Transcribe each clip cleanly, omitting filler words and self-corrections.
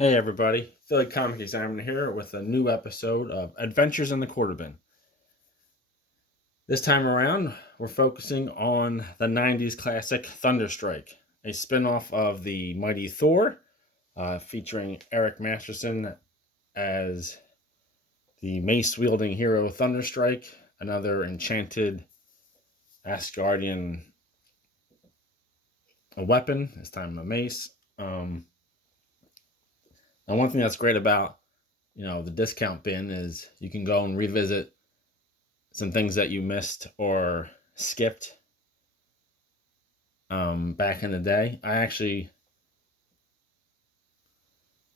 Hey everybody, Philly Comic Examiner here with a new episode of Adventures in the Quarter Bin. This time around, we're focusing on the 90s classic Thunderstrike, a spin-off of the Mighty Thor, featuring Eric Masterson as the mace-wielding hero Thunderstrike, another enchanted Asgardian weapon, this time a mace. And one thing that's great about, the discount bin is you can go and revisit some things that you missed or skipped back in the day. I actually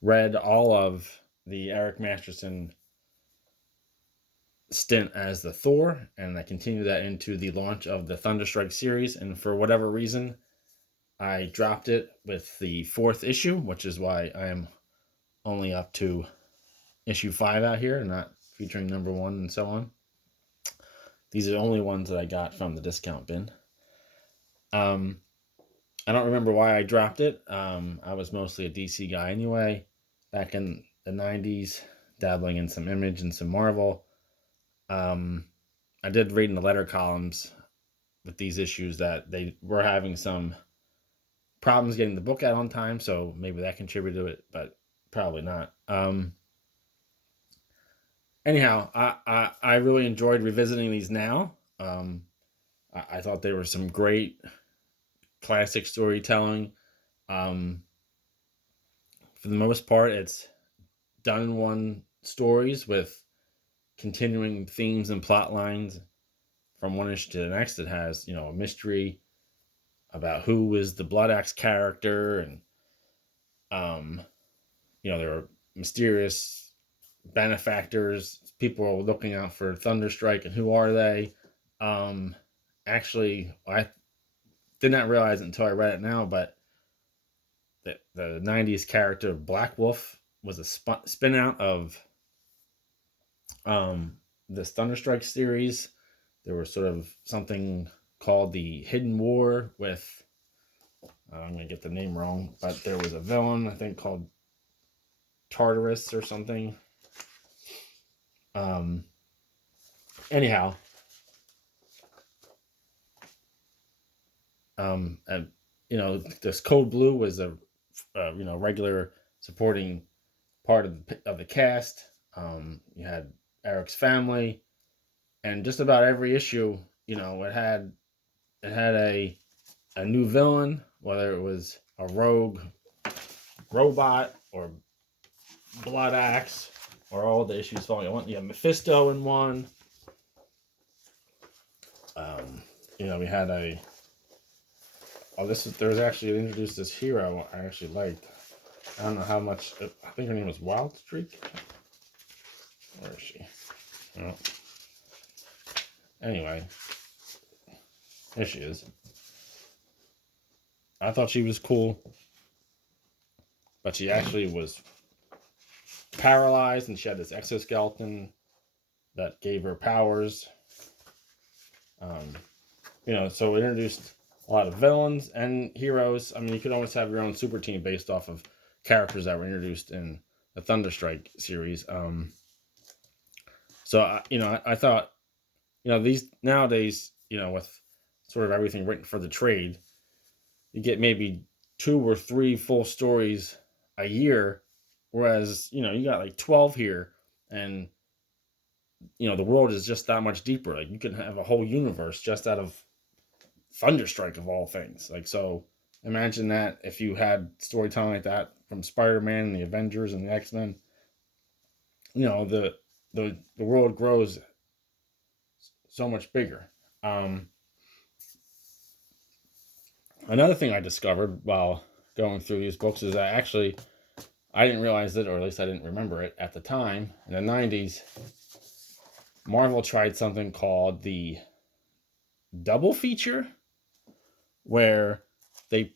read all of the Eric Masterson stint as the Thor, and I continued that into the launch of the Thunderstrike series. And for whatever reason, I dropped it with the 4th issue, which is why I am only up to issue 5 out here, not featuring number 1 and so on. These are the only ones that I got from the discount bin. I don't remember why I dropped it. I was mostly a DC guy anyway, back in the 90s, dabbling in some Image and some Marvel. I did read in the letter columns with these issues that they were having some problems getting the book out on time, so maybe that contributed to it, but probably not. Anyhow, I really enjoyed revisiting these now. I thought they were some great classic storytelling. For the most part, it's done in one stories with continuing themes and plot lines from one issue to the next. It has, a mystery about who is the Blood Axe character, and there are mysterious benefactors. People are looking out for Thunderstrike, and who are they? Actually, I did not realize it until I read it now, but the 90s character Black Wolf was a spin out of this Thunderstrike series. There was sort of something called the Hidden War with, I'm going to get the name wrong, but there was a villain, I think, called Tartarus or something. Anyhow, and this Code Blue was a regular supporting part of the cast. You had Eric's family, and just about every issue, it had a new villain, whether it was a rogue robot or Blood Axe, or all the issues falling on one. You have Mephisto in one. We had there was actually introduced this hero I actually liked. I don't know how much. I think her name was Wild Streak. Where is she? Oh. Anyway, there she is. I thought she was cool, but she actually was paralyzed, and she had this exoskeleton that gave her powers. So it introduced a lot of villains and heroes. I mean, you could almost have your own super team based off of characters that were introduced in the Thunderstrike series. I thought, these nowadays, with sort of everything written for the trade, you get maybe 2 or 3 full stories a year, whereas, you got like 12 here, and, the world is just that much deeper. Like, you can have a whole universe just out of Thunderstrike, of all things. Like, so imagine that if you had storytelling like that from Spider-Man and the Avengers and the X-Men, the world grows so much bigger. Another thing I discovered while going through these books is that actually I didn't realize it, or at least I didn't remember it at the time. In the 90s, Marvel tried something called the double feature, where they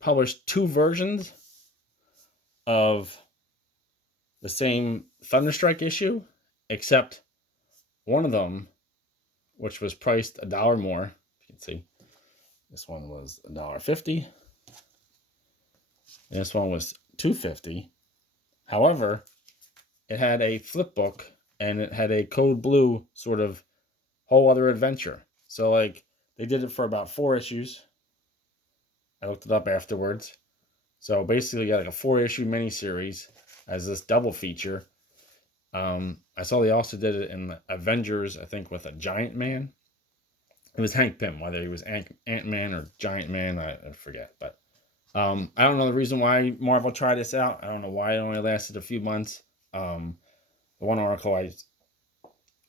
published 2 versions of the same Thunderstrike issue, except one of them, which was priced $1 more. You can see this one was $1.50, and this one was $2.50. However, it had a flip book and it had a Code Blue sort of whole other adventure. So like they did it for about 4 issues. I looked it up afterwards. So basically, you got like a 4 issue miniseries as this double feature. I saw they also did it in Avengers, I think, with a Giant Man. It was Hank Pym, whether he was Ant-Man or Giant Man, I forget. But I don't know the reason why Marvel tried this out. I don't know why it only lasted a few months. The one article I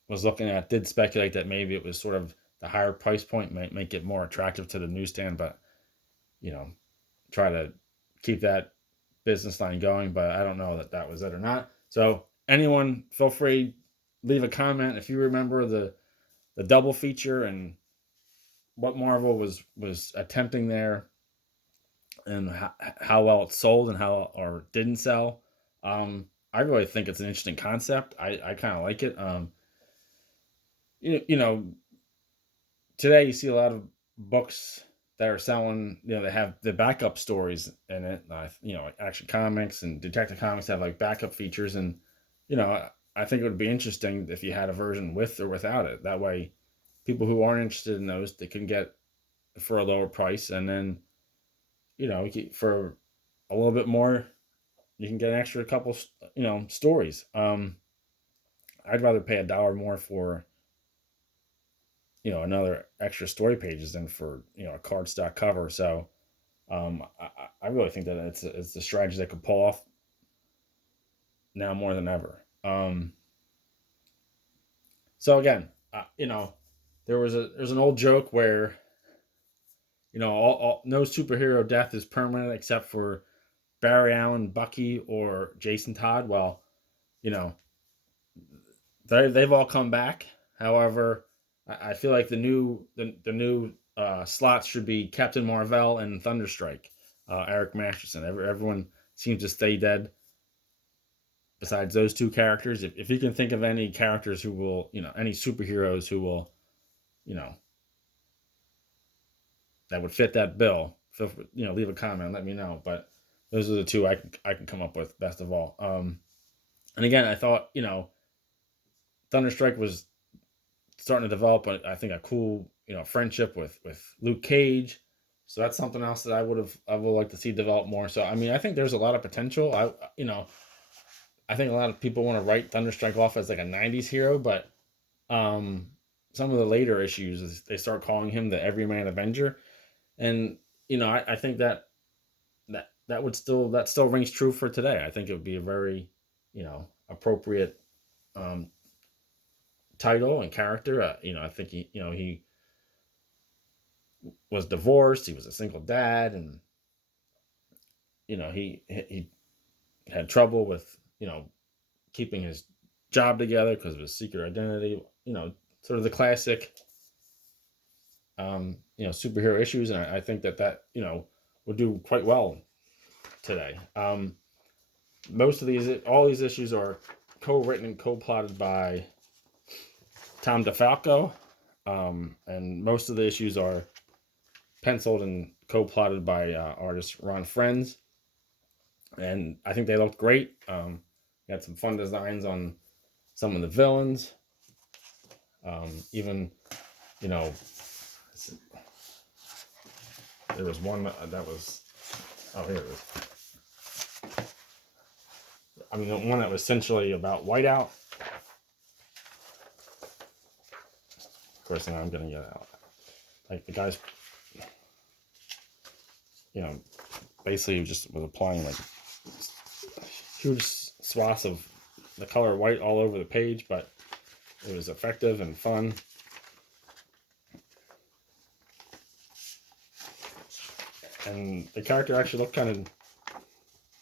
was looking at did speculate that maybe it was sort of the higher price point might make it more attractive to the newsstand, but try to keep that business line going. But I don't know that that was it or not. So anyone, feel free, leave a comment if you remember the double feature and what Marvel was attempting there, and how well it sold and how or didn't sell. I really think it's an interesting concept. I kind of like it. You know, today you see a lot of books that are selling. They have the backup stories in it. Like Action Comics and Detective Comics have like backup features, and I think it would be interesting if you had a version with or without it. That way, people who aren't interested in those, they can get for a lower price, and then for a little bit more, you can get an extra couple stories. I'd rather pay $1 more for another extra story pages than for a cardstock cover. So I really think that it's the strategy that could pull off now more than ever. So again, there's an old joke where no superhero death is permanent except for Barry Allen, Bucky, or Jason Todd. Well, they've all come back. However, I feel like the new slots should be Captain Marvel and Thunderstrike, Eric Masterson. Everyone seems to stay dead besides those two characters. If you can think of any characters who will, any superheroes who will, that would fit that bill, leave a comment and let me know. But those are the two I can come up with best of all. And again, I thought Thunderstrike was starting to develop, I think, a cool friendship with Luke Cage. So that's something else that I would like to see develop more. So I mean, I think there's a lot of potential. I think a lot of people want to write Thunderstrike off as like a '90s hero, but some of the later issues they start calling him the Everyman Avenger, and I think that still rings true for today. I think it would be a very appropriate title and character. I think he was divorced. He was a single dad, and he had trouble with keeping his job together because of his secret identity. Sort of the classic superhero issues, and I think that would do quite well today. All these issues are co-written and co-plotted by Tom DeFalco, and most of the issues are penciled and co-plotted by artist Ron Frenz, and I think they looked great. Had some fun designs on some of the villains. Even there was one that was here it is. I mean, the one that was essentially about Whiteout. First thing I'm gonna get out, like the guys, basically just was applying like huge swaths of the color white all over the page, but it was effective and fun. And the character actually looked kind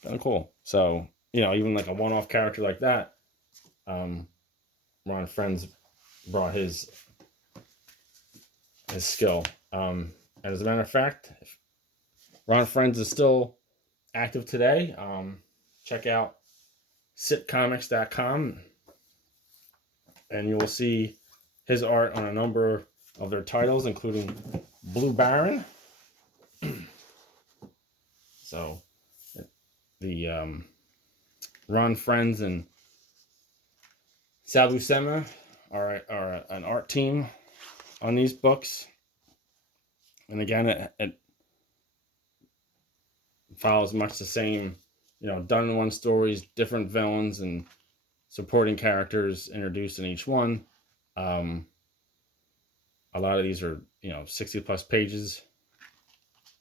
of cool. So, even like a one-off character like that, Ron Frenz brought his skill. And as a matter of fact, Ron Frenz is still active today. Check out sitcomics.com and you will see his art on a number of their titles, including Blue Baron. So the Ron Frenz and Sal Buscema are an art team on these books. And again, it follows much the same, done in one stories, different villains and supporting characters introduced in each one. A lot of these are 60 plus pages,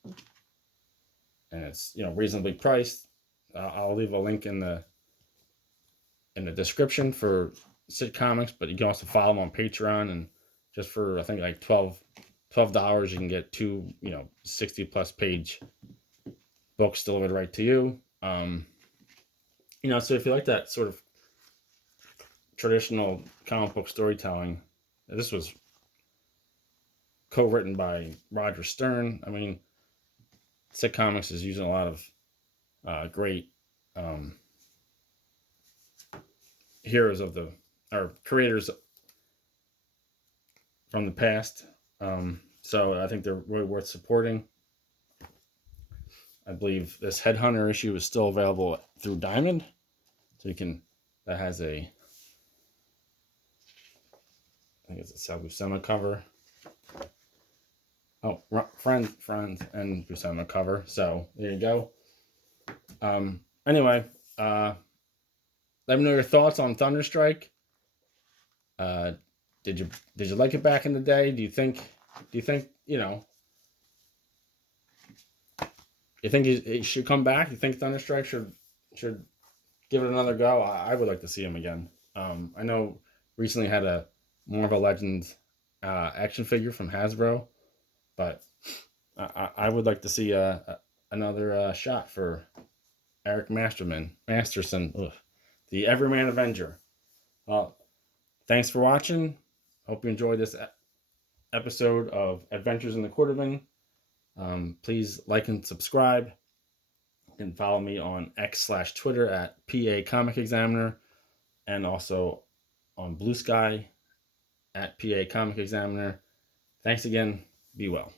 and it's reasonably priced. I'll leave a link in the description for Sid Comics, but you can also follow them on Patreon, and just for I think like $12 you can get two 60 plus page books delivered right to you. So if you like that sort of traditional comic book storytelling, this was co-written by Roger Stern. I mean, Sid Comics is using a lot of great heroes or creators from the past. So I think they're really worth supporting. I believe this Headhunter issue is still available through Diamond, so that has I think it's a Sal Buscema cover. Oh, Friends and Buscema cover. So there you go. Anyway, let me know your thoughts on Thunderstrike. Did you like it back in the day? Do you think you think he should come back? You think Thunderstrike should give it another go? I would like to see him again. I know recently had a more of a Legends action figure from Hasbro, but I would like to see another shot for Eric Masterson, the Everyman Avenger. Well, thanks for watching. Hope you enjoyed this episode of Adventures in the Quarterman. Please like and subscribe. You can follow me on X/Twitter at PA Comic Examiner, and also on Blue Sky at PA Comic Examiner. Thanks again. Be well.